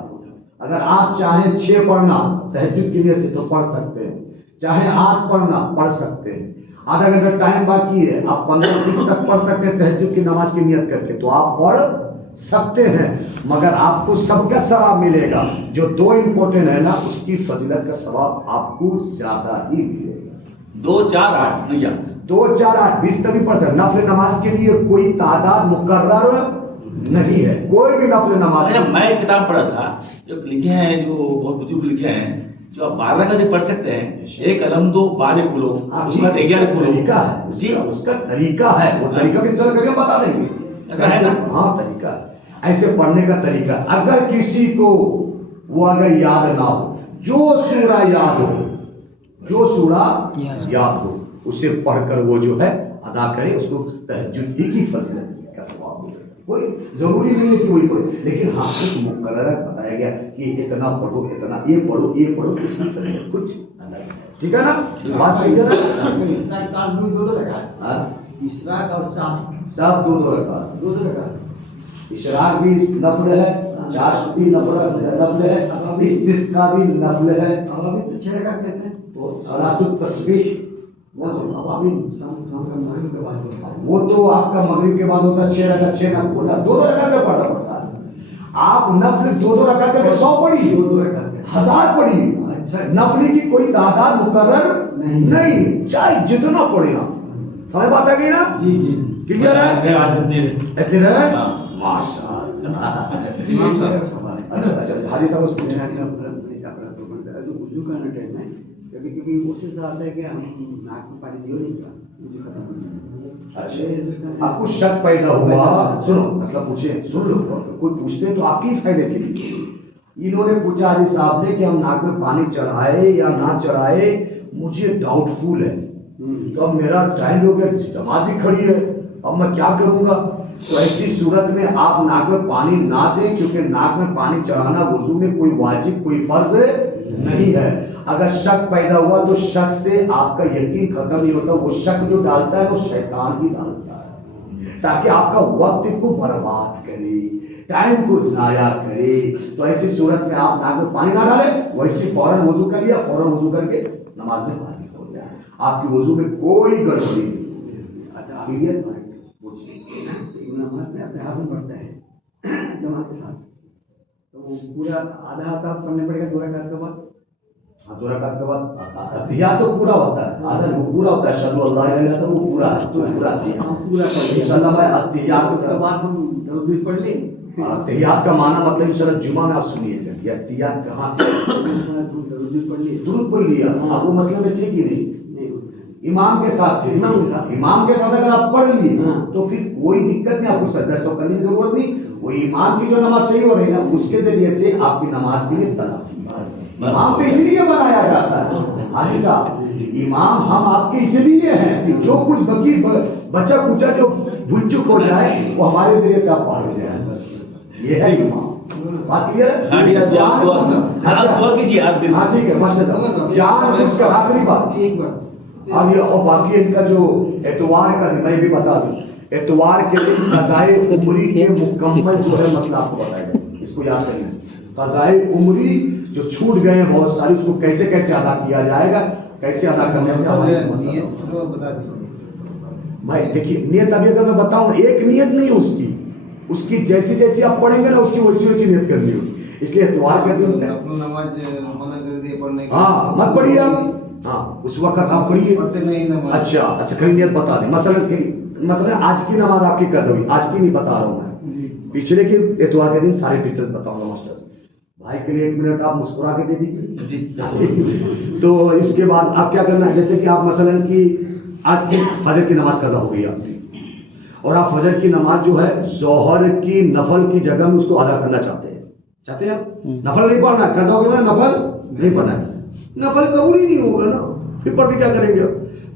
اگر آپ چاہیں 6 پڑھنا تہجد کی نیت سے تو پڑھ سکتے ہیں، چاہے 8 پڑھنا پڑھ سکتے ہیں. آدھا گھنٹہ ٹائم باقی ہے، آپ 15-20 تک پڑھ سکتے ہیں تہجد کی نماز کی نیت کر کے، تو آپ پڑھ سکتے ہیں. مگر آپ کو سب کا ثواب ملے گا. جو 2 امپورٹنٹ ہے نا اس کی فضیلت کا ثواب آپ کو زیادہ ہی ملے گا. 2 4 8 نہیں 2 4 8 20 تک بھی پڑھ سکتے. نفل نماز کے لیے کوئی تعداد مقرر نہیں ہے، کوئی بھی نفل نماز. اچھا میں ایک کتاب پڑھا تھا جو لکھے ہیں، جو بہت بزرگ لکھے ہیں، جو آپ 12 کا پڑھ سکتے ہیں. 1 علم 2 12 کلو، اس کا 11 کلو طریقہ ہے. جی اس کا طریقہ ہے، وہ طریقہ بھی انسان کر کے بتا دیں گے. ایسا ہے نا؟ ہاں طریقہ ہے، ایسے پڑھنے کا طریقہ. اگر کسی کو وہ اگر یاد نہ ہو، جو سورہ یاد ہو اسے پڑھ کر وہ جو ہے ادا کرے، اس کو تہجد کی فضیلت کا ثواب ملے. کوئی ضروری نہیں ہے کہ وہی پڑھے، لیکن ہاں کچھ مقررہ بتایا گیا کہ اتنا پڑھو، اتنا یہ پڑھو اس کی فضیلت کچھ الگ ہے. ٹھیک ہے نا؟ بات کہی ذرا. اشراق اور سب 2 رکعت. اشراق بھی نفل ہے، چاشت بھی نفل ہے، استسقاء بھی نفل ہے. ابھی تو 6 رکعت کہتے ہیں. صلاۃ التسبیح وہ تو آپ کا مغرب کے بعد ہوتا ہے. 6 رکعت 6 نہ بولا 2 رکعت میں پڑھنا پڑتا ہے. آپ نفل 2 رکعت کر کے 100 پڑھی، 2 رکعت 1000 پڑھی، اچھا نفل کی کوئی تعداد مقرر نہیں، چاہے جتنا پڑھے نا. سمجھ بات آ گئی نا؟ جی جی کلیئر ہے؟ اتنے ہے؟ ہاں۔ ماشاء اللہ. امام صاحب اچھا اچھا حاجی صاحب سے پوچھیں. وضو کرنا ٹائم ہے کبھی کبھی اس سے آتا ہے کہ ہم ناک میں پانی دیو نہیں کیا وضو ختم. اچھا آپ کو شک پیدا ہوا، سنو مسئلہ پوچھیں، سن لو، کوئی پوچھتے تو آپ کی فائدے کے لیے. انہوں نے پوچھا حاجی صاحب نے کہ ہم ناک میں پانی چڑھائے یا نہ چڑھائے، مجھے ڈاؤٹ فل ہے. تو اب میرا ٹائم ہو گیا، جماعت بھی کھڑی ہے، اب میں کیا کروں گا؟ تو ایسی صورت میں آپ ناک میں پانی نہ دیں، کیونکہ ناک میں پانی چڑھانا وضو میں کوئی واجب کوئی فرض نہیں ہے. اگر شک پیدا ہوا تو شک سے آپ کا یقین ختم نہیں ہوتا. وہ شک جو ڈالتا ہے وہ شیطان ہی ڈالتا ہے، تاکہ آپ کا وقت کو برباد کرے، ٹائم کو ضائع کرے. تو ایسی صورت میں آپ ناک میں پانی نہ ڈالیں، ویسے فوراً وضو کر لیا، فوراً وضو کر کے نماز میں حاضر ہو جائے. آپ کی وضو میں کوئی گڑبڑی نہیں. اچھا کلیئر؟ نماز میں اتحاد میں پڑھتا ہے جماعت کے ساتھ، تو وہ پورا آدھا پڑھنے پڑے گا 2 رکعت کے بعد. 2 رکعت کے بعد اتحیات تو پورا ہوتا ہے، آدھا وہ پورا ہوتا ہے، اشہد ان لا الہ الا اللہ، وہ پورا ہے، تو پورا اتحیات پورا انشاءاللہ. میں اتحیات اس کے بعد ہم درود بھی پڑھ لیں. اتحیات کا معنی مطلب انشاءاللہ جمعہ میں آپ سنیے گا کہ اتحیات کہاں سے درود بھی پڑھ لیں. درود پڑھ لیا. آپ وہ مسئلے میں تھے کہ نہیں؟ امام کے ساتھ تھے. امام کے ساتھ اگر آپ پڑھ لی تو پھر کوئی دقت نہیں، آپ کو سجدہ سو کرنے کی ضرورت نہیں. وہ امام کی جو نماز صحیح ہو رہی ہے نا، اس کے ذریعے سے آپ کی نماز کے لیے تلافی. امام تو اسی لیے بنایا جاتا ہے حاجی صاحب، امام ہم آپ کے اسی لیے ہیں کہ جو کچھ بکی بچہ کچا جو بھول چک ہو جائے وہ ہمارے ذریعے سے آپ پڑھ جائیں. یہ ہے امام. بات کلیئر ہے؟ ہاں ٹھیک ہے ماشاءاللہ. جان بوجھ کر آخری بات ایک بار اب یہ اور باقی ان کا جو اتوار کا میں بھی بتا دوں، اتوار کے دن قضائے عمری کے مکمل جو ہے مسئلہ آپ کو بتایا جائے. اس کو یاد کریں، قضائے عمری جو چھوٹ گئے ہیں بہت ساری، اس کو کیسے کیسے ادا کیا جائے گا، کیسے ادا کرنے سے ہماری بھائی دیکھیے نیت. ابھی اگر میں بتاؤں ایک نیت نہیں اس کی جیسی جیسی آپ پڑھیں گے نا اس کی ویسی ویسی نیت کرنی ہوگی. اس لیے اتوار کے دن نماز منع کر دی پڑھنے کی. ہاں مت پڑھیے آپ، ہاں اس وقت آپ پڑھیے. پڑھتے نہیں نماز. اچھا کہیں نیت بتا دیں. مثلا آج کی نماز آپ کی کیسے ہوئی، آج کی نہیں بتا رہا ہوں میں، پچھلے کے اتوار کے دن سارے ٹیچرز بتاؤں گا. ماسٹر بھائی کے لیے 1 منٹ آپ مسکرا کے دے دیجیے. تو اس کے بعد آپ کیا کرنا ہے، جیسے کہ آپ مثلا کہ آج کی فجر کی نماز قضا ہو گئی آپ کی، اور آپ فجر کی نماز جو ہے ظہر کی نفل کی جگہ میں اس کو ادا کرنا چاہتے ہیں نفل نہیں پڑھنا ہے، قضا ہو گیا نا، نفل نہیں پڑھنا ہے. نفل قبول ہی نہیں ہوگا نا، پھر پڑھ کے کیا کریں گے؟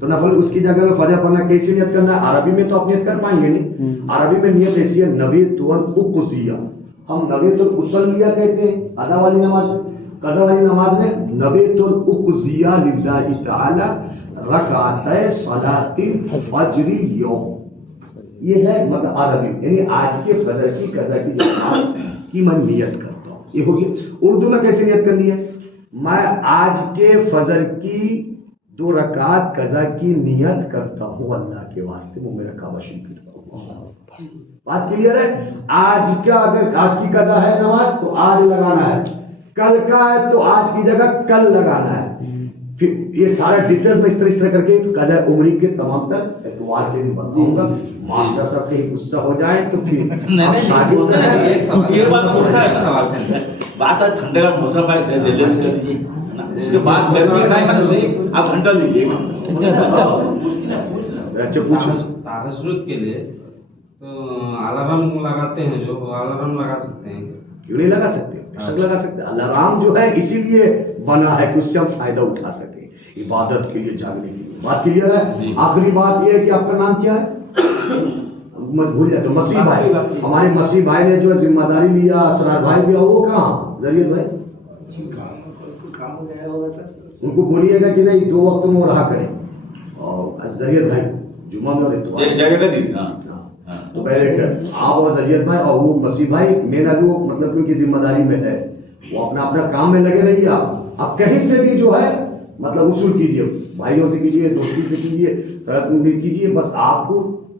تو نفل اس کی جگہ میں فجر پڑھنا. کیسی نیت کرنا ہے؟ عربی میں تو آپ نیت کر پائیں گے نہیں. عربی میں نیت ایسی ہے نویت الاقضیہ. ہم نویت القصلیہ کہتے ہیں ادا والی نماز. قضا والی نماز میں نویت الاقضیہ للہ تعالی رکعتي صلاۃ الفجر یوم. یہ ہے مطلب عربی، یعنی آج کے فجر کی قضا کی نماز کی میں نیت کرتا ہوں. یہ ہوگی. اردو میں کیسے نیت کرنی ہے؟ میں آج کے فجر کی 2 رکعت قضا کی نیت کرتا ہوں اللہ کے واسطے، وہ میرا کعبہ شریف کرتا ہوں. بات کلیئر ہے؟ آج کا اگر آج کی قضا ہے نماز تو آج لگانا ہے، کل کا ہے تو آج کی جگہ کل لگانا ہے. پھر یہ سارا ڈیٹیلز میں اس طرح کر کے قضا عمری کے تمام تر اتوار کے دن بتاؤں گا. ماسٹر صاحب کہیں غصہ ہو جائیں تو پھر ایک بات پوچھتا ہے سوال کے اندر بات ہے ٹھنڈے کا موسم ہے، جلدی کر دیجیے. اس کے بعد گرمی کا ٹائم ہے، آپ ٹھنڈا لیجیے. اچھا پوچھو. تہجد کے لیے تو الارم لگاتے ہیں، جو الارم لگا سکتے ہیں؟ کیوں نہیں لگا سکتے؟ شک لگا سکتے. الارم جو ہے اسی لیے بنا ہے کہ اس سے ہم فائدہ اٹھا سکیں عبادت کے لیے، جاگنے کے لیے. بات کلیئر ہے؟ آخری بات یہ ہے کہ آپ کا نام کیا ہے؟ بھول جائے تو مسیح بھائی. ہمارے مسیح بھائی نے جو ذمہ داری لیا، اسرار بھائی دیا، وہ کہاں؟ ذریعہ بھائی کام ہو گیا ہوگا سر. ان کو بولیے گا کہ نہیں 2 وقت میں وہ رہا کریں. اور ذریعہ بھائی جمعہ میں اور اتوار تو پہلے آپ اور ذریعہ بھائی اور وہ مسیح بھائی میرا جو مطلب ان کی ذمہ داری میں ہے، وہ اپنا اپنا کام میں لگے رہیے. آپ کہیں سے بھی جو ہے مطلب وصول کیجیے، بھائیوں سے کیجیے، دوستی سے کیجیے، سڑک میں بھی کیجیے. بس آپ کو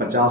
50,